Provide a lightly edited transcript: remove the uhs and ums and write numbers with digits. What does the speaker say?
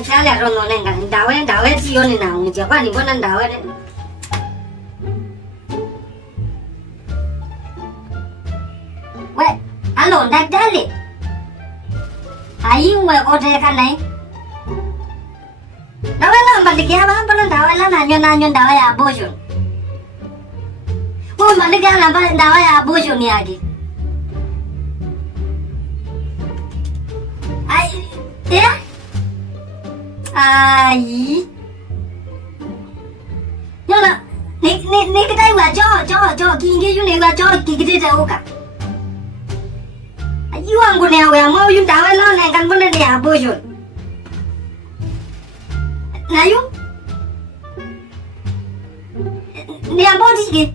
Chale rono nenga dawe sio ni na unje kwa ni bona dawe ne. We, alo daktari. Ayi we ko de kan nai. Dawe la balik ya ba bona dawe la na nyon dawe ya bojo. Wo balik ya la ba dawe ya bojo ni agi. Ai, ya? Ai. Yola, ni kedai wa jo kingi yu ni wa jo kingi de oka. Ayu ang gune wa mau yu dawe lo ne kan bona dia bojo. Na yu? Ni abo di